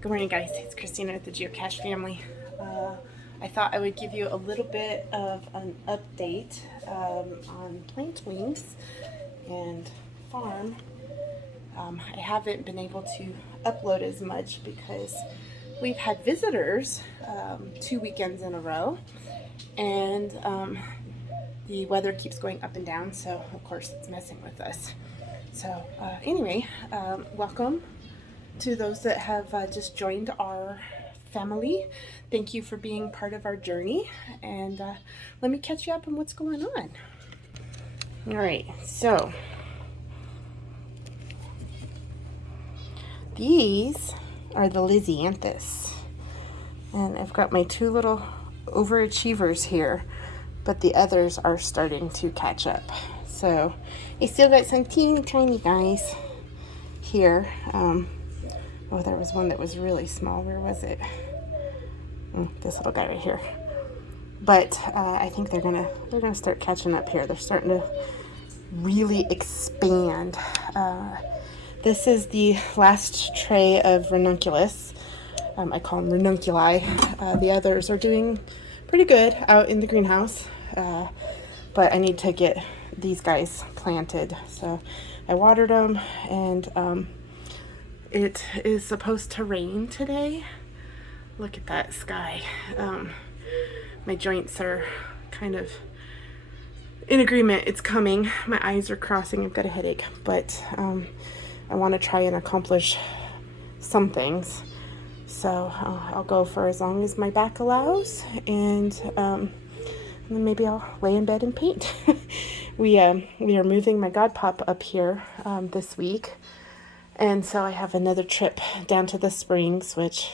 Good morning, guys. It's Christina with the Geocache family. I thought I would give you a little bit of an update on Plantwings and farm. I haven't been able to upload as much because we've had visitors 2 weekends in a row, and the weather keeps going up and down, so of course it's messing with us. So anyway, welcome to those that have just joined our family. Thank you for being part of our journey, and let me catch you up on what's going on. All right, so these are the Lysianthus, and I've got my two little overachievers here, but the others are starting to catch up. So I still got some teeny tiny guys here. Oh, there was one that was really small. Where was it? This little guy right here. But I think they're gonna start catching up here. They're starting to really expand. This is the last tray of ranunculus. I call them ranunculi. The others are doing pretty good out in the greenhouse, but I need to get these guys planted. So I watered them, and it is supposed to rain today. Look at that sky. My joints are kind of in agreement. It's coming. My eyes are crossing. I've got a headache, but I want to try and accomplish some things. So I'll go for as long as my back allows, and then maybe I'll lay in bed and paint. We are moving my Godpop up here this week. And so I have another trip down to the Springs, which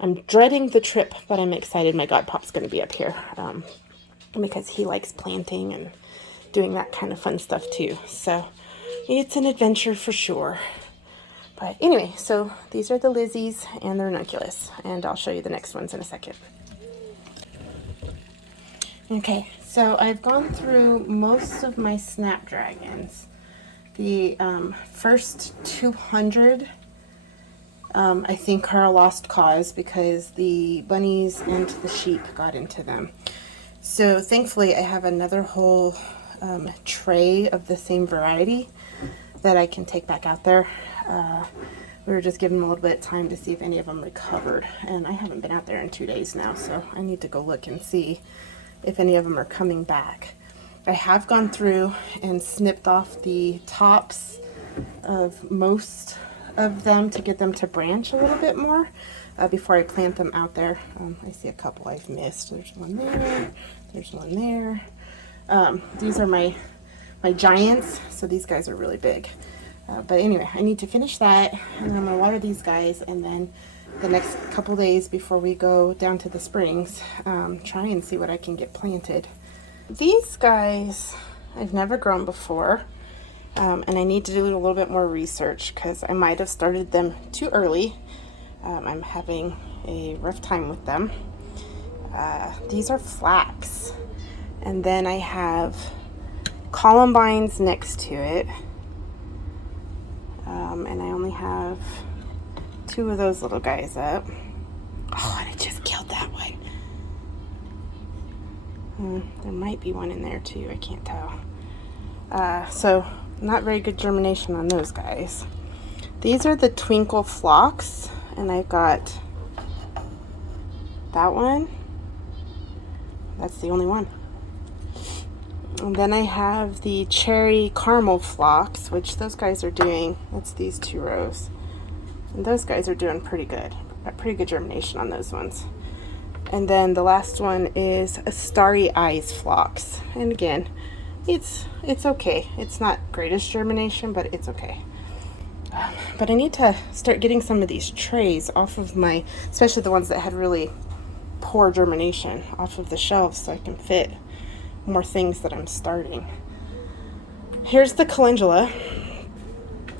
I'm dreading the trip, but I'm excited my Godpop's going to be up here because he likes planting and doing that kind of fun stuff too. So it's an adventure for sure. But anyway, so these are the Lizzies and the ranunculus, and I'll show you the next ones in a second. Okay, so I've gone through most of my snapdragons. The first 200, I think, are a lost cause because the bunnies and the sheep got into them. So thankfully I have another whole tray of the same variety that I can take back out there. We were just giving them a little bit of time to see if any of them recovered, and I haven't been out there in 2 days now, so I need to go look and see if any of them are coming back. I have gone through and snipped off the tops of most of them to get them to branch a little bit more before I plant them out there. I see a couple I've missed. There's one there, there's one there. These are my giants, so these guys are really big. But anyway, I need to finish that, and then I'm going to water these guys, and then the next couple days before we go down to the Springs, try and see what I can get planted. These guys I've never grown before, and I need to do a little bit more research because I might have started them too early. I'm having a rough time with them. These are flax, and then I have columbines next to it, and I only have 2 of those little guys up. Oh, and it just killed that one. There might be one in there too, I can't tell. So not very good germination on those guys. These are the twinkle phlox, and I've got that one. That's the only one. And then I have the cherry caramel phlox, which those guys are doing, it's these 2 rows. And those guys are doing pretty good. Got pretty good germination on those ones. And then the last one is a starry eyes phlox. And again, it's okay. It's not greatest germination, but it's okay. But I need to start getting some of these trays off of my, especially the ones that had really poor germination, off of the shelves so I can fit more things that I'm starting. Here's the calendula,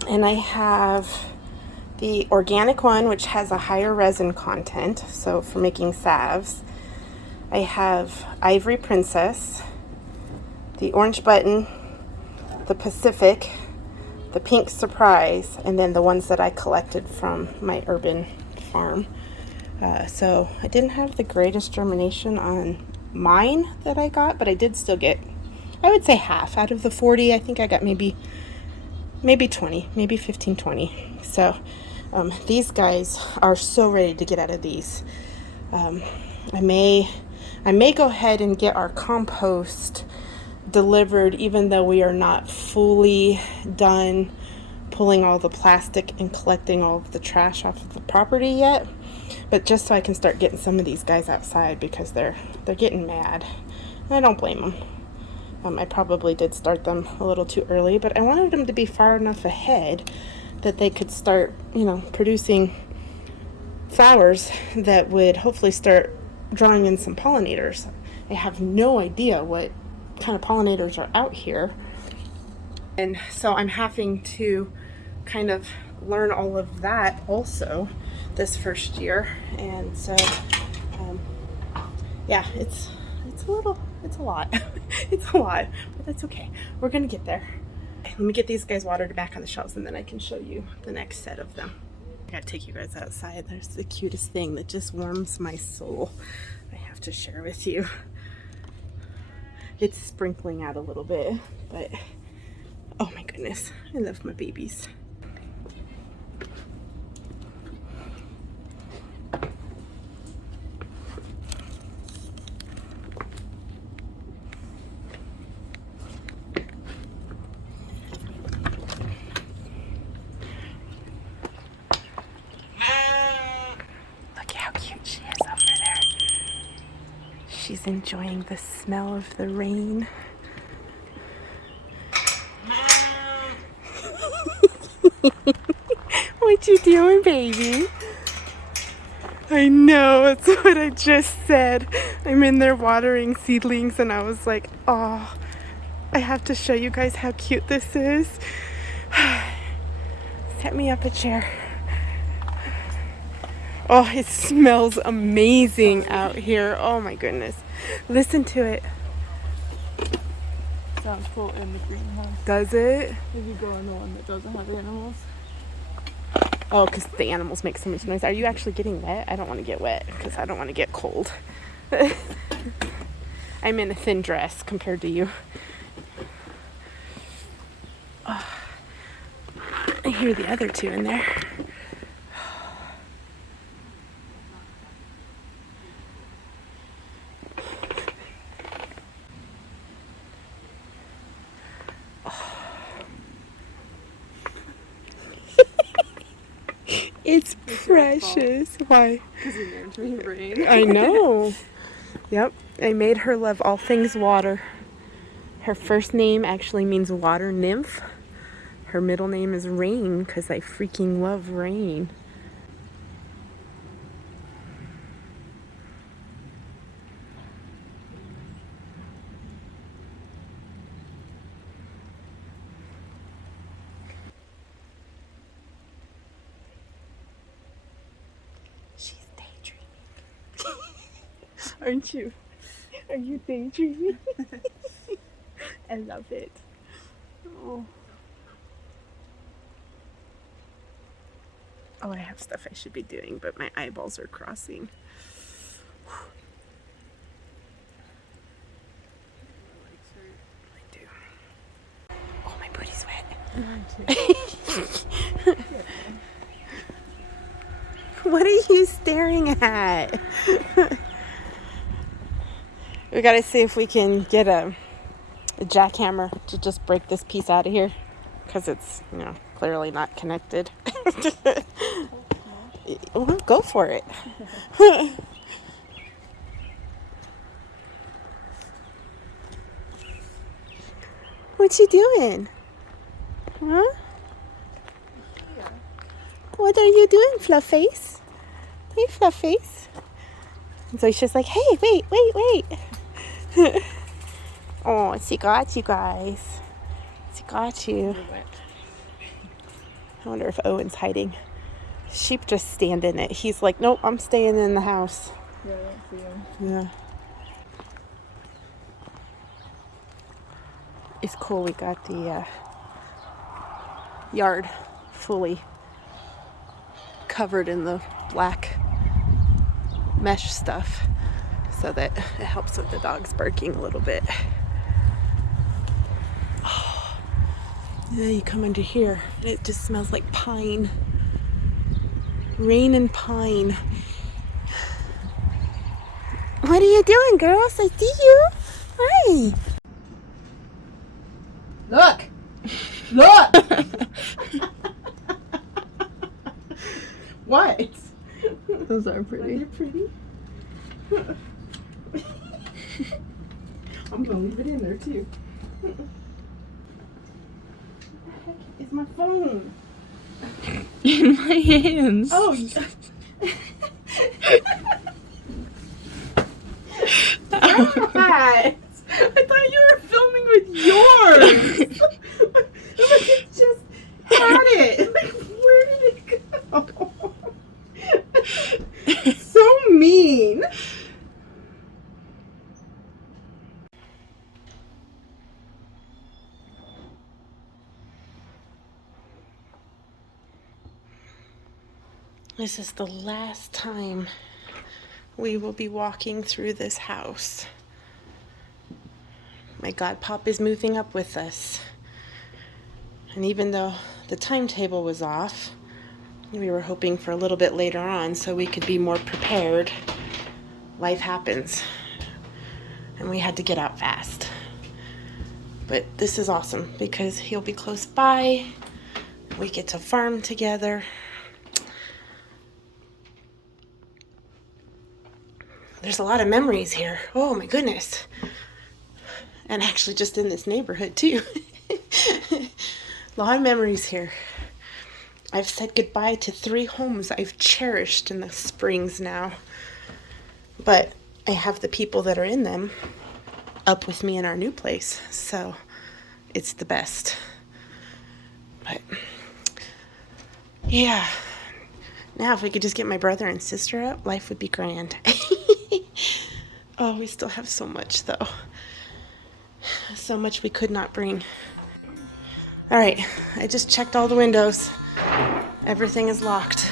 and I have the organic one, which has a higher resin content, so for making salves. I have Ivory Princess, the Orange Button, the Pacific, the Pink Surprise, and then the ones that I collected from my urban farm. So I didn't have the greatest germination on mine that I got, but I did still get, I would say half out of the 40. I think I got maybe 20, maybe 15, 20. So these guys are so ready to get out of these. I may go ahead and get our compost delivered, even though we are not fully done pulling all the plastic and collecting all of the trash off of the property yet, but just so I can start getting some of these guys outside, because they're getting mad, and I don't blame them. I probably did start them a little too early, but I wanted them to be far enough ahead that they could start, producing flowers that would hopefully start drawing in some pollinators. I have no idea what kind of pollinators are out here, and so I'm having to kind of learn all of that also this first year. And so yeah, it's a lot it's a lot, but that's okay, we're gonna get there. Let me get these guys watered back on the shelves, and then I can show you the next set of them. I gotta take you guys outside. There's the cutest thing that just warms my soul. I have to share with you. It's sprinkling out a little bit, but oh my goodness, I love my babies. She's enjoying the smell of the rain. What you doing, baby? I know, that's what I just said. I'm in there watering seedlings, and I was like, oh, I have to show you guys how cute this is. Set me up a chair. Oh, it smells amazing out here. Oh my goodness. Listen to it. Sounds cool in the greenhouse. Does it? If you go in the one that doesn't have animals. Oh, because the animals make so much noise. Are you actually getting wet? I don't want to get wet because I don't want to get cold. I'm in a thin dress compared to you. Oh, I hear the other two in there. It's precious. Why? Because you named me Rain. I know. Yep. I made her love all things water. Her first name actually means water nymph. Her middle name is Rain because I freaking love rain. Aren't you? Are you daydreaming? I love it. Oh. Oh, I have stuff I should be doing, but my eyeballs are crossing. I do. Oh, my booty's wet. What are you staring at? We gotta see if we can get a jackhammer to just break this piece out of here, because it's, clearly not connected. Well, go for it. What you doing? Huh? What are you doing, Fluffface? Hey, Fluffface. And so she's like, hey, wait. Oh, she got you guys. She got you. I wonder if Owen's hiding. Sheep just stand in it. He's like, nope, I'm staying in the house. Yeah, I don't see him. Yeah. It's cool. We got the yard fully covered in the black mesh stuff so that it helps with the dogs barking a little bit. Oh, yeah, you come under here and it just smells like pine. Rain and pine. What are you doing, girls? I see you. Hi. Look. Look. What? Those are pretty. They're pretty. I'm gonna leave it in there too. What the heck is my phone? In my hands. Oh. God. I thought you were filming with yours. Like it just had it. Like where did it go? So mean. This is the last time we will be walking through this house. My Godpop is moving up with us. And even though the timetable was off, we were hoping for a little bit later on so we could be more prepared. Life happens. And we had to get out fast. But this is awesome because he'll be close by. We get to farm together. There's a lot of memories here. Oh my goodness. And actually just in this neighborhood too. A lot of memories here. I've said goodbye to 3 homes I've cherished in the Springs now. But I have the people that are in them up with me in our new place. So it's the best. But yeah. Now if we could just get my brother and sister up, life would be grand. Oh, we still have so much though. So much we could not bring. All right, I just checked all the windows. Everything is locked.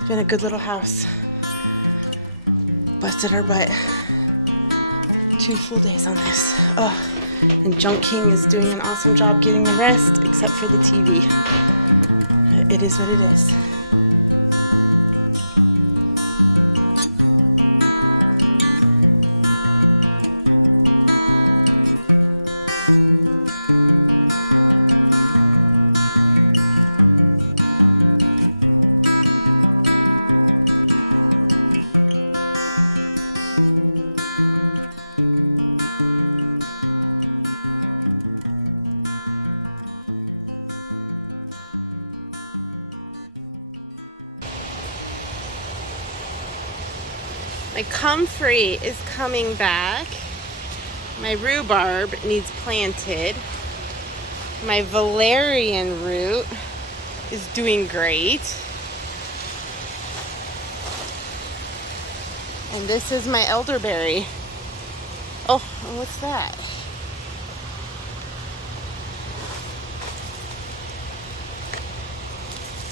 It's been a good little house. Busted our butt. 2 full days on this. Oh, and Junk King is doing an awesome job getting the rest, except for the TV. It is what it is. My comfrey is coming back. My rhubarb needs planted. My valerian root is doing great. And this is my elderberry. Oh, what's that?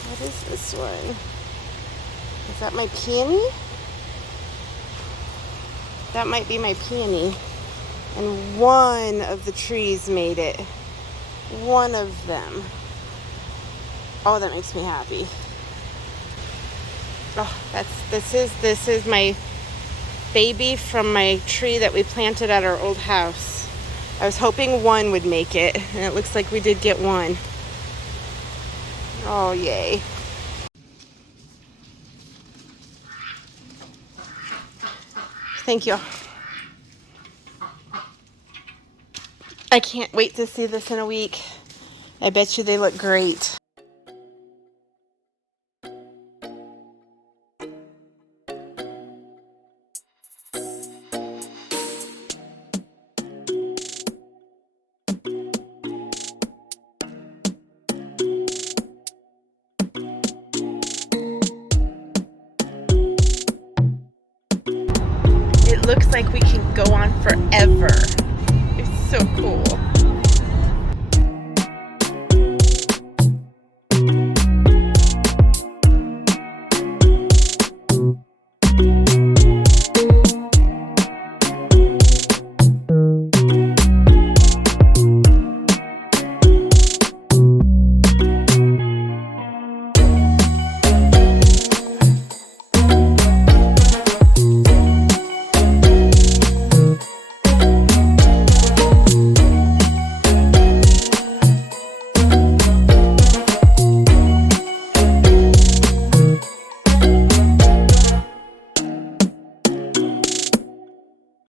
What is this one? Is that my peony? That might be my peony. And one of the trees made it. One of them. Oh, that makes me happy. Oh, this is my baby from my tree that we planted at our old house. I was hoping one would make it, and it looks like we did get one. Oh, yay. Thank you. I can't wait to see this in a week. I bet you they look great. It looks like we can go on forever. It's so cool.